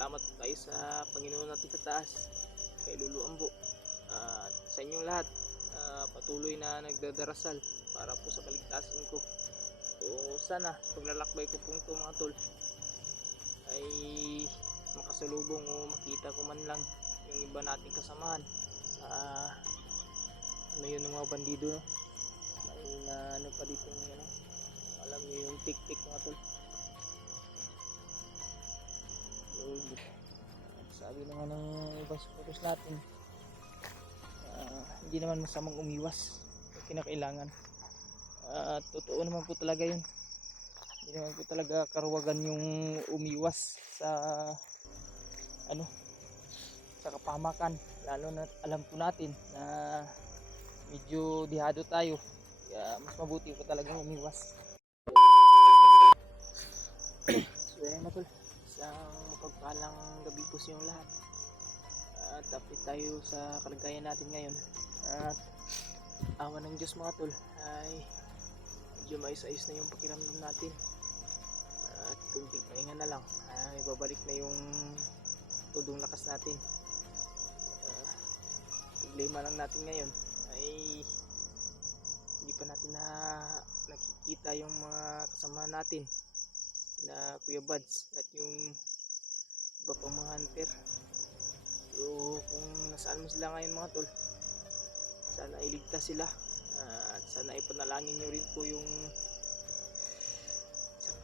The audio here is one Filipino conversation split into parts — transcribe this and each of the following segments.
Salamat tayo sa Panginoon natin sa taas, kay Lulu Ambo, at sa inyong lahat patuloy na nagdadarasal para po sa kaligtasan ko. So sana paglalakbay ko pong ito mga tol ay makasalubong o makita ko man lang yung iba nating kasamahan. Ano yun ng mga bandido, no? May ano pa dito, ano, alam niyo yung tik-tik mga tol. Sabi naman ng ibang supporters natin, hindi naman masamang umiwas kung kinakailangan. Totoo naman po talaga yun. Hindi naman po talaga karuwagan yung umiwas sa ano, sa kapamakan, lalo na alam po natin na medyo dihado tayo, kaya mas mabuti po talagang umiwas. So ayun na tol, isang mapagpalang gabi po sa inyong lahat, at update tayo sa kalagayan natin ngayon. At awa ng Diyos mga tol ay medyo maayos-ayos na yung pakiramdam natin, at kunting pahinga na lang ay babalik na yung tudong lakas natin. Problema lang natin ngayon ay hindi pa natin nakikita yung mga kasama natin na Kuya Buds at yung iba pang mga hunter. So kung nasaan mo sila ngayon mga tol, sana iligtas sila, at sana ipanalangin nyo rin po yung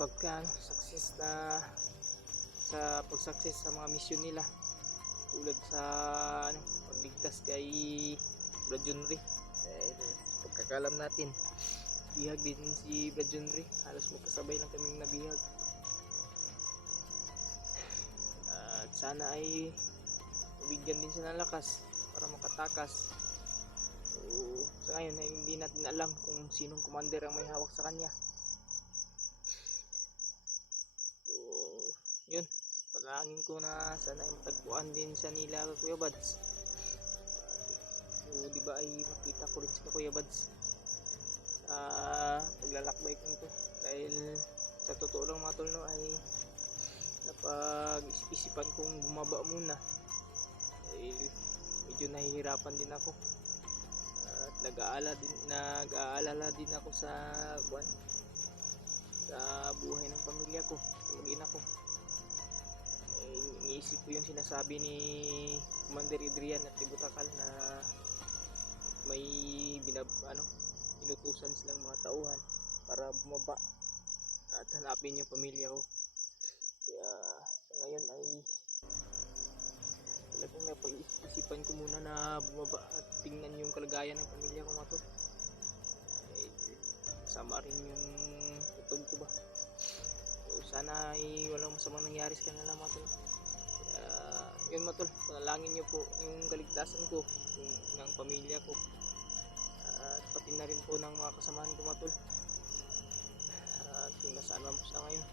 success na sa pag-success sa mga mission nila, tulad sa pagligtas kay Brad Junri. Dahil pagkakalam natin, bihag din si Brad Junri, halos magkasabay lang kaming nabihag. At sana ay bigyan din siya ng lakas para makatakas. So sa ngayon ay hindi natin alam kung sinong commander ang may hawak sa kanya. So yun, panalangin ko na sana ay matagpuan din siya nila Kuya Buds. So diba ay makita ko rin si Kuya Buds paglalakbay ko ito, dahil sa totoo lang mga tol, no, ay napag-isipan kong bumaba muna, dahil medyo nahihirapan din ako, at nag-aalala din ako sa buhay ng pamilya ko, mag-ina ko. Iniisip ko yung sinasabi ni Commander Adrian at ni Butakal na may inutusan silang mga tauhan para bumaba at hanapin yung pamilya ko. Kaya sa ngayon ay talagang napag-isipan ko muna na bumaba at tingnan yung kalagayan ng pamilya ko mga tol. Ay kasama rin yung tutog ko ba. So sana ay walang masamang nangyari sa kanila mga tol. Kaya yun mga tol, panalangin nyo po yung kaligtasan ko, ng pamilya ko, at pati na rin po ng mga kasamahan ko mga tol. At kung nasaan man po sila ngayon,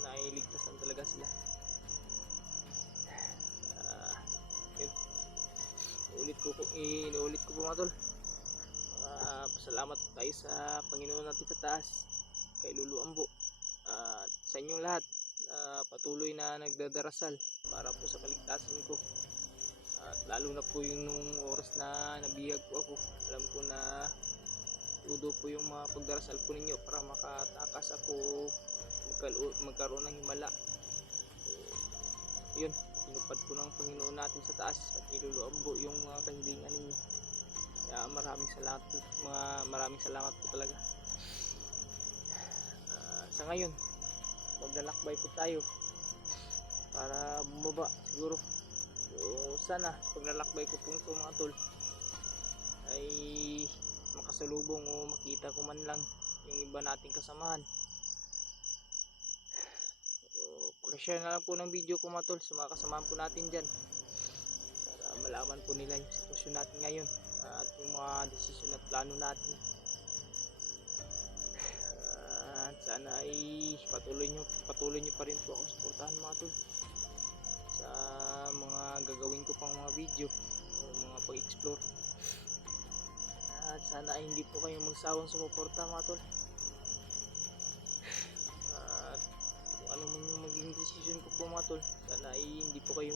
nailigtasan talaga sila. Yun, inuulit ko po mga tol, pasalamat tayo sa Panginoon natin sa taas, kay Lulu Ambo, at sa inyong lahat patuloy na nagdadarasal para po sa kaligtasan ko. At lalo na po yung nung oras na nabihag po ako, alam ko na tudo po yung mga pagdarasal po ninyo para makatakas ako, magkaroon ng himala. So yun, tinupad po ng Panginoon natin sa taas at niluluambo yung mga kahilingan ninyo. Kaya maraming salamat po talaga. Sa ngayon, maglalakbay po tayo para bumaba siguro. So sana paglalakbay ko po ito mga tol ay makasalubong o makita ko man lang yung iba nating kasamahan. So pakishare na lang po ng video ko mga tol sa mga kasamahan po natin dyan, para malaman po nila yung sitwasyon natin ngayon at yung mga desisyon at plano natin. At sana ay patuloy nyo pa rin po ako suportahan mga tol sa mga gagawin ko pang mga video o mga pag-explore. At sana ay hindi po kayo magsawang sumuporta mga tol. At kung ano man yung maging desisyon desisyon ko po mga tol. Sana ay hindi po kayo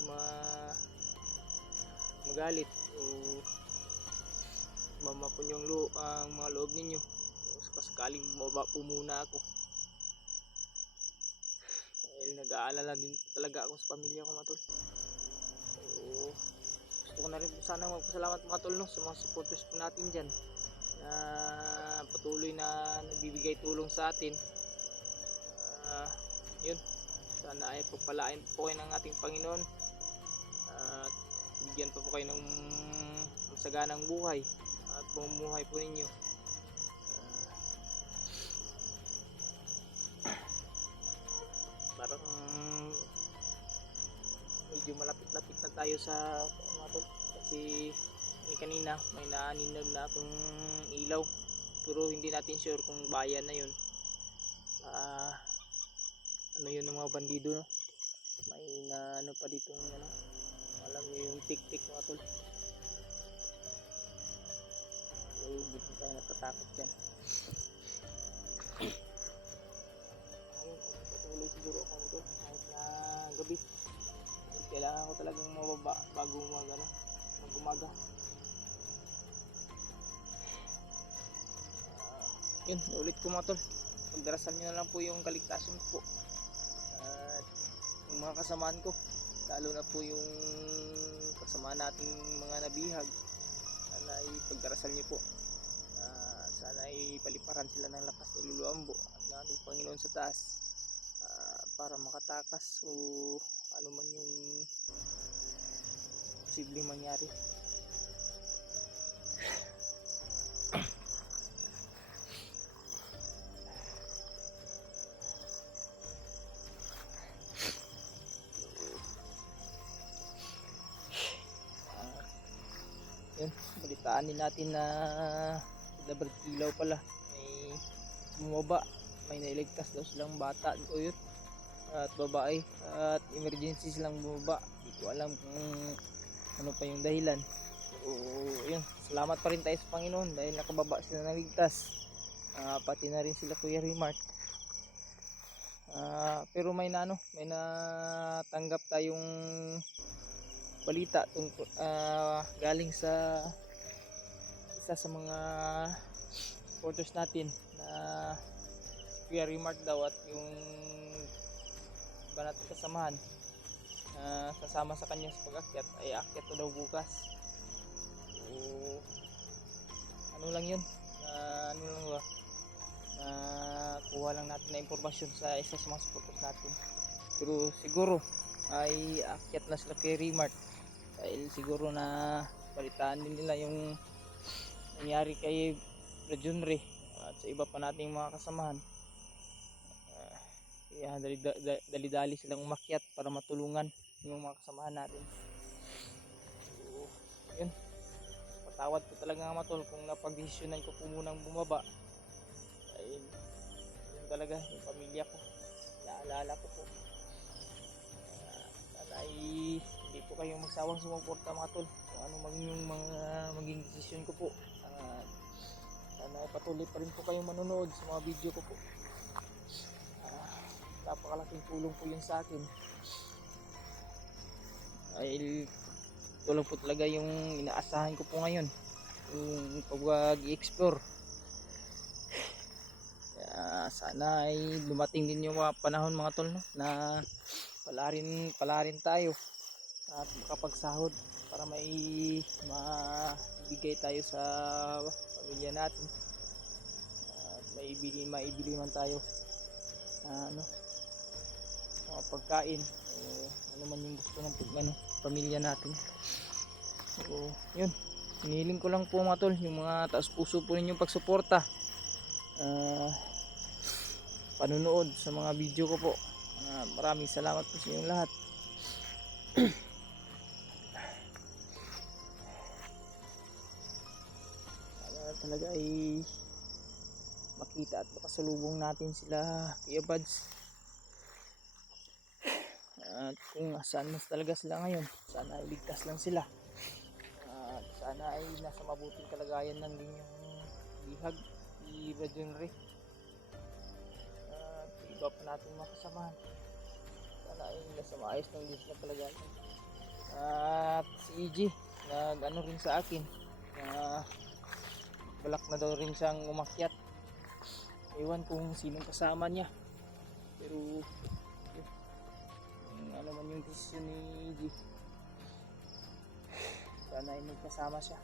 magalit o mamapon yung ang mga loob ninyo kung sakaling bumaba po muna ako. Dahil nag-aalala din talaga ako sa pamilya ko mga tol. So gusto ko na rin po sana magpasalamat mga tol, no, sa mga supporters po natin dyan na patuloy na nagbibigay tulong sa atin. Yun, sana ay pagpalain po kayo ng ating Panginoon at bigyan pa po kayo ng masaganang buhay at bumuhay po ninyo. Parang medyo malapit-lapit na tayo sa mga tol, kasi kanina may naaninag na akong ilaw pero hindi natin sure kung bayan na yun. Ano yun ng mga bandido, no? May na ano pa ditong ano, alam nyo yung tik-tik mga tol. So hindi tayo natatakot dyan. Ayun, patuloy siguro ako nito kahit na gabi. Kailangan ko talagang mababa bago mag-umaga. Yun, ulit ko mga tol, pagdarasal nyo na lang po yung kaligtasan ko po at yung mga kasamaan ko, lalo na po yung kasama nating mga nabihag. Sana ay pagdarasal nyo po, sana ay paliparan sila ng lakas ni Lolo Ambo ng ating Panginoon sa taas, para makatakas o ano man yung posibleng mangyari. Yun, balitaan din natin na Dabarkilaw pala may bumaba, may nailigtas daw silang bata o yun at babae at emergency silang bumaba. Hindi ko alam kung ano pa yung dahilan. So yun, salamat pa rin tayo sa Panginoon dahil nakababa sila ng ligtas. Pati na rin sila Kuya Remart. Pero may natanggap tayong balita tungkol galing sa isa sa mga supporters natin na si Kuya Remart daw at yung iba natin kasamahan sasama sa kanya sa pag-akyat ay akyat daw bukas. So ano lang yun, kuha lang natin na impormasyon sa isa sa mga supporters natin, pero siguro ay akyat na sila kay Remart dahil siguro na balitaan din nila yung nangyari kay Rajunre at sa iba pa nating mga kasamahan. Kaya dali-dali silang umakyat para matulungan yung mga kasamahan natin. So yun, patawad po talaga mga matol kung napagdesisyonan ko po munang bumaba dahil yun talaga yung pamilya ko, naalala ko po. Sana ay hindi po kayong magsawang sumuporta mga tol kung ano maging desisyon ko po. Sana ay patuloy pa rin po kayong manonood sa mga video ko po. Napakalaking tulong po yun sa akin dahil tulong po talaga yung inaasahan ko po ngayon, yung pag-i-explore. Sana ay dumating din yung mga panahon mga tol, no, na palarin tayo at makapagsahod para maibigay tayo sa pamilya natin at maibili man tayo mga pagkain o ano man yung gusto ng pamilya natin. So yun, hinihiling ko lang po mga tol yung mga taos puso po ninyong pagsuporta, panunood sa mga video ko po. Maraming salamat po sa inyong lahat. Talaga ay makita at makasalubong natin sila Kuya Buds. At kung saan mas talaga sila ngayon, sana ay ligtas lang sila. At sana ay nasa mabuting kalagayan lang din yung bihag si Rajunre at iba pa natin makasamahan. Sana ay nasa maayos ng Diyos na talaga. At si EG nag ano rin sa akin na balak na daw rin siyang umakyat. Ewan kung sinong kasama niya, pero yun, ano man yung desisyon ni EG, sana ay may kasama siya.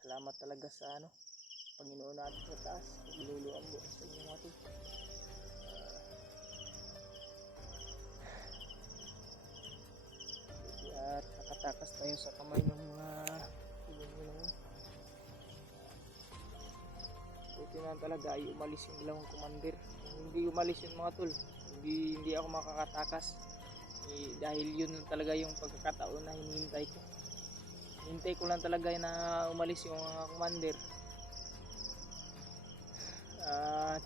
Salamat talaga sa ano, Panginoon natin sa taas. Iluluan mo sa inyo natin. At nakatakas tayo sa kamay ng mga Pilipino. Buti na talaga ay umalis yung dalawang commander. Kung hindi umalis yung mga tol, hindi ako makakatakas. Dahil yun talaga yung pagkakataon na hinihintay ko. Hintay ko lang talaga na umalis yung mga commander. At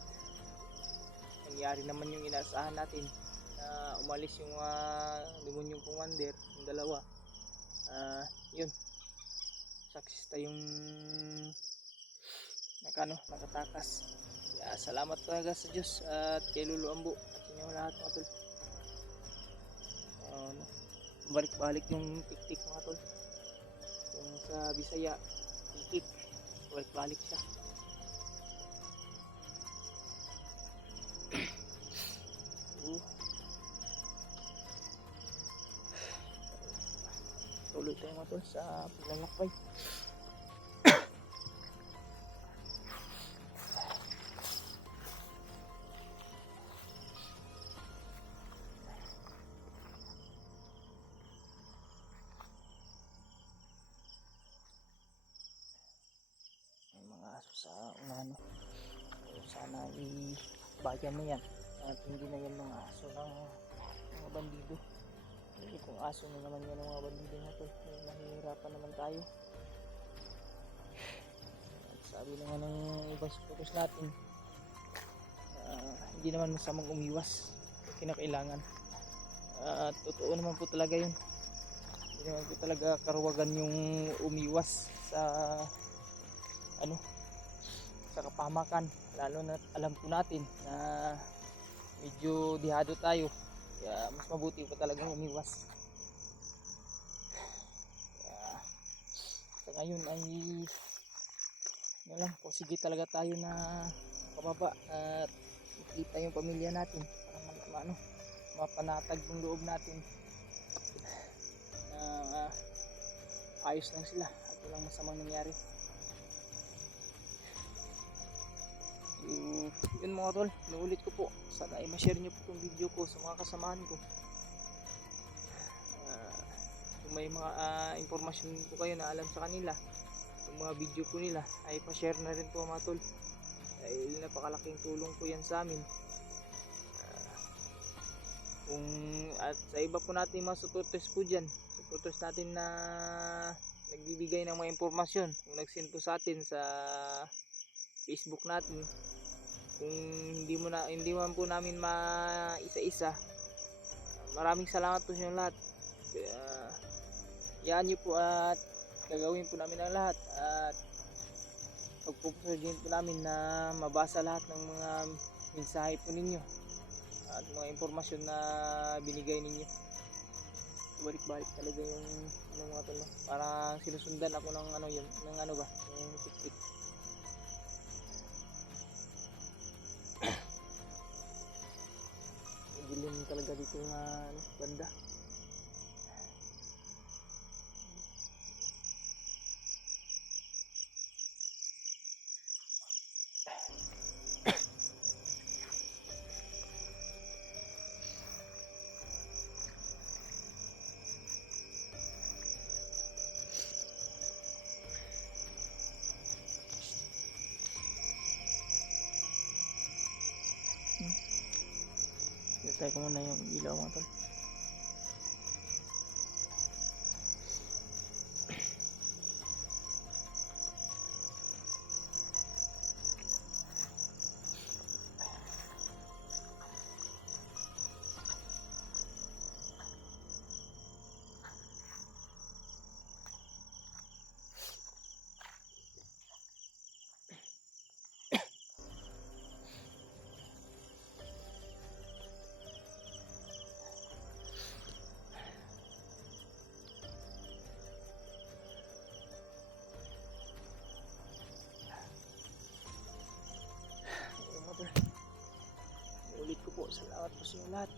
nangyari naman yung inaasahan natin na umalis yung demonyong commander, yung dalawa. Yun, success tayong nakatakas. Kaya salamat talaga sa Diyos at kay Lolo Ambo at inyong lahat mga tol. Balik-balik yung tik-tik mga tol. Yung sa Bisaya, tik-tik, balik-balik siya. Tuloy tayo mga tol sa paglalakbay. May mga aso sa unahan, no? Sana i-bayan na yan at hindi na yan mga aso ng mga bandido. Hindi kung aso na naman yan ng mga bandido na to, nahihirapan naman tayo. At sabi naman ng ibang supporters natin, hindi naman masamang umiwas kung kinakailangan. At totoo naman po talaga yun. Hindi naman po talaga karuwagan yung umiwas sa sa kapamakan, lalo na alam po natin na medyo dihado tayo, kaya mas mabuti pa talagang umiwas. Kaya sa ngayon ay sige talaga tayo na kababa at makita yung pamilya natin para mapanatag yung loob natin na ayos lang sila at walang masamang nangyari. Yun mga tol, inuulit ko po, sana ay ma-share nyo po itong video ko sa mga kasamahan ko. Kung may mga informasyon po kayo na alam sa kanila, yung mga video po nila ay pa-share na rin po mga tol, dahil napakalaking tulong po yan sa amin. At sa iba po natin mga supporters po dyan, supporters natin na nagbibigay ng mga informasyon, kung nag-send po sa atin sa Facebook natin, kung hindi man po namin maisa-isa, maraming salamat po sa inyo lahat. Yan nyo po at gagawin po namin ang lahat at pagpupursugin po namin na mabasa lahat ng mga mensahe po ninyo at mga informasyon na binigay ninyo. Balik-balik talaga yung mga tanong, parang sinusundan ako ng yung tik-tik. Dilim talaga dito na banda. Try ko muna yung ilaw mga tol. Salamat po sa inyo lahat.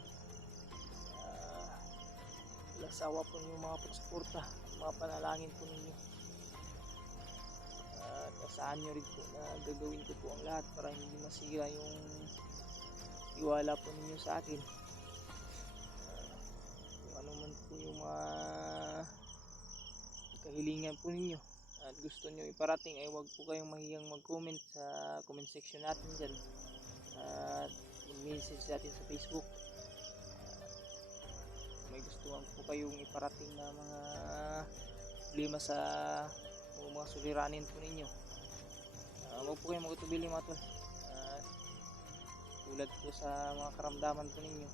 Walang sawa po niyo mga pagsuporta, mga panalangin po ninyo. At asahan nyo rin po na gagawin ko po ang lahat para hindi masira yung tiwala po ninyo sa akin. Kung ano man po yung mga kahilingan po ninyo at gusto nyo iparating ay huwag po kayong mahiyang mag-comment sa comment section natin dyan at mag-message natin sa Facebook. May gusto po kayong iparating na mga problema sa o mga suliranin po ninyo, huwag po kayong magtubili mga tol. Tulad po sa mga karamdaman po ninyo,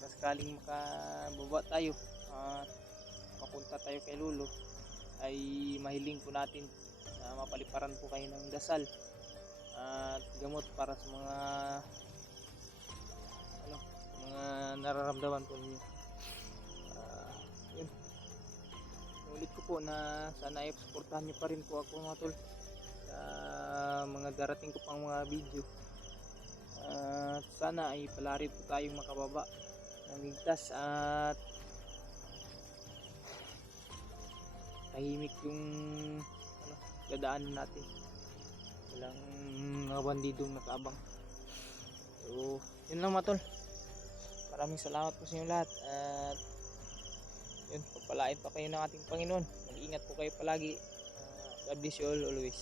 sakaling makababa tayo at mapunta tayo kay Lolo, ay mahiling po natin na mapaliparan po kayo ng dasal at gamot para sa mga nararamdaman po ninyo. Yun, ulit ko po na sana ay suportahan nyo pa rin po ako mga tol sa mga darating ko pang mga video, at sana ay palari po tayong makababa ng ligtas at tahimik yung dadaanan natin, walang mga bandidong nakaabang. So yun lang mga tol, maraming salamat po sa inyo lahat at yun, pagpalain pa kayo ng ating Panginoon. Mag-ingat po kayo palagi. God bless you all always.